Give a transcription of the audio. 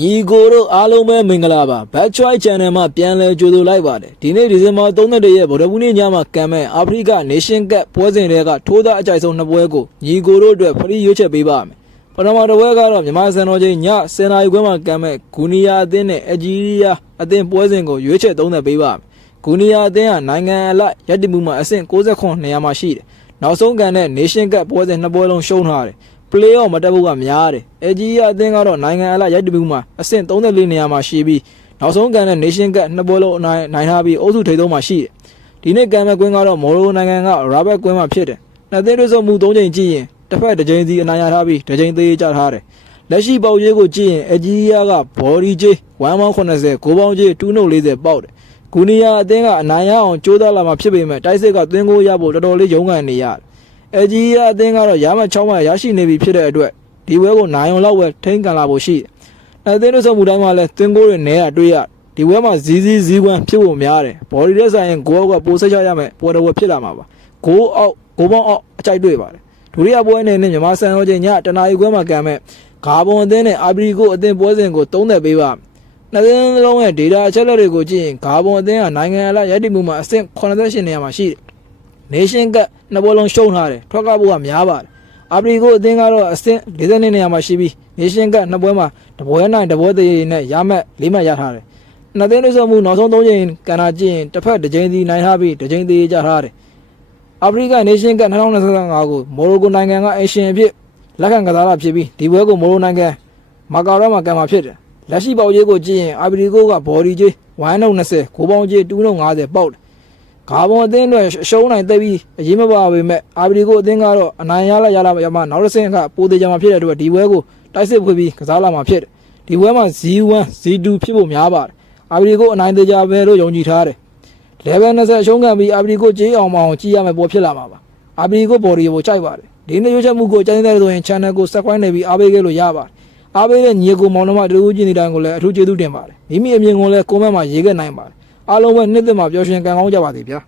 ညီကိုတို့အားလုံးပဲမင်္ဂလာပါ Bad Choice Channel မှာပြန်လည်ကြိုဆိုလိုက်ပါတယ်ဒီနေ့ဒီဇင်ဘာ31ရက်ဗုဒ္ဓဘူးနေ့ညမှာကံမဲ့အာဖရိက Nation Cup ပွဲစဉ်တွေကထိုးသားအကြိုက်ဆုံးနှစ်ပွဲကိုညီကိုတို့အတွက်ဖရီးရွေးချက်ပေးပါမယ်ပထမတစ်ပွဲကတော့မြန်မာစံတော်ချိန်ည10:00နာရီခွဲမှာကံမဲ့ဂူနီယာအသင်းနဲ့အဂျီးရီးယားအသင်းပွဲစဉ်ကိုရွေးချက်30ပေးပါမယ်ဂူနီယာအသင်းဟာနိုင်ငံအလိုက်ရပ်တည်မှုမှာအဆင့်69နေရာမှာရှိတယ်နောက်ဆုံးကံတဲ့ Nation Cup ပွဲစဉ်နှစ်ပွဲလုံးရှုံးထားတယ်Playoff မတက်ဖို့ကများတယ်။အကြီးအသင်းကတော့နိုင်ငံအလိုက်ရိုက်တူမှုမှာအဆင့်34နေရာမှာရှိပြီးနောက်ဆုံးကန်တဲ့ Nation Cup နှစ်ပွဲလုံးနိုင်ထားပြီးအုပ်စုထိပ်ဆုံးမှာရှိတယ်။ဒီနေ့ကန်မဲ့ကွင်းကတော့မော်ရိုကိုနိုင်ငံက Rabat ကွင်းမှာဖြစ်တယ်။နှစ်သင်းတွေ့ဆုံမှု3ချိန်ကြည့်ရင်တစ်ဖက်တစ်ချိန်စီအနိုင်ရထားပြီးတစ်ချိန်သေးကြထားတယ်။လက်ရှိပေါက်ရေးကိုကြည့်ရင်အကြီးက Body J 180 ဂိုးပေါင်းကြီး240ပေါက်တယ်။ဂူနီယာအသင်းကအနိုင်ရအောင်ကြိုးစားလာမှဖြစ်ပေမဲ့တိုက်စစ်ကသွင်းကိုရဖို့တော်တော်လေးရုန်းကန်နေရတယ်။အကြီးအသင်းကတော့ရမှ6မှရရှိနေပြီဖြစ်တဲ့အတွက်ဒီဝဲကိုနိုင်အောင်လောက်ပဲထိန်းကန်လာဖို့ရှိတယ်။အသင်းတို့ဆောင်မှုတိုင်းမှာလည်းသွင်းကိုတွေနဲတာတွေ့ရဒီဝဲမှာဇီးဝမ်းဖြစ်ဖို့များတယ်။ body ရက်ဆိုင်ရင်ဂိုးကပိုးဆက်ချရမယ်ပေါ်တော်ဖြစ်လာမှာပါ။ဂိုးပေါင်းအောက်အကြိုက်တွေ့ပါတယ်။ဒုတိယပွဲအနေနဲ့မြန်မာစံတော်ချိန်ညတနာရီခွဲမှာကံမဲ့ဂါဘွန်အသင်းနဲ့အာဘရီကိုအသင်းပွဲစဉ်ကို30ပေးပါနှစ်သင်းလုံးရဲ့ data အချက်အလက်တွေကိုကြည့်ရင်ဂါဘွန်အသင်းကနိုင်ငံအလိုက်ရည်တည်မှုမှာအဆင့်88နေရာမှာရှိတယ်။ Nation Cup နှစ်ပွဲလုံးရှုံးထားတယ်ထွက်ကဖို့ကများပါတယ်အာဘရီကိုအသင်းကတော့အဆင့်42နေရာမှာရှိပြီး Nation Cup နှစ်ပွဲမှာတပွဲနိုင်တပွဲသေးနဲ့ရမှတ်4မှတ်ရထားတယ်နှစ်သင်းတို့ဆိုမှုနောက်ဆုံး3ချိန်ကန်တာကြည့်ရင်တစ်ဖက်တစ်ချိန်စီနိုင်ထားပြီးတစ်ချိန်သေးကြထားတယ်အာဖရိက Nation Cup 2025ကိုမော်ရိုကိုနိုင်ငံကအရှင်အဖြစ်လက်ခံကစားတာဖြစ်ပြီးဒီပွဲကိုမော်ရိုနိုင်ငံမာကာရောမှာကန်မှာဖြစ်တယ်လက်ရှိပေါက်ရေးကိုကြည့်ရင်အာဘရီကိုက body ကြီး120ဂိုးပေါင်းကြီး250ပေါက်ဂါဘွန်အသင်းတွေအရှုံးနိုင်သိပြီးအရေးမပါပေမဲ့အာဘရီကိုအသင်းကတော့အနိုင်ရမှနောက်တစ်ဆင့်ကပိုသေးကြမှာဖြစ်တဲ့အတွက်ဒီပွဲကိုတိုက်စစ်ဖွေပြီးကစားလာမှာဖြစ်တယ်ဒီပွဲမှာ Z1 Z2 ဖြစ်ဖို့များပါတယ်အာဘရီကိုအနိုင်သေးကြပဲလို့ယုံကြည်ထားတယ်level 20အရှုံးခံပြီးအာဘရီကိုကြေးအောင်မအောင်ကြည့်ရမယ်ပေါ်ဖြစ်လာမှာပါအာဘရီကို body ကိုကြိုက်ပါတယ်ဒီနေ့ရွေးချက်မှုကိုကြိုက်တဲ့ဆိုရင် channel ကို subscribe နေပြီးအားပေးခဲ့လို့ရပါတယ်အားပေးတဲ့ညီကိုမောင်နှမတူဦးကျင်းဒီတိုင်းကိုလည်းအထူးကျေးဇူးတင်ပါတယ်မိမိအမြင်ကိုလည်း comment မှာရေးခဲ့နိုင်ပါတယ်အားလုံးပဲနှစ်သက်မှာပျော်ရွှင်ကံကောင်းကြပါစေဗျာ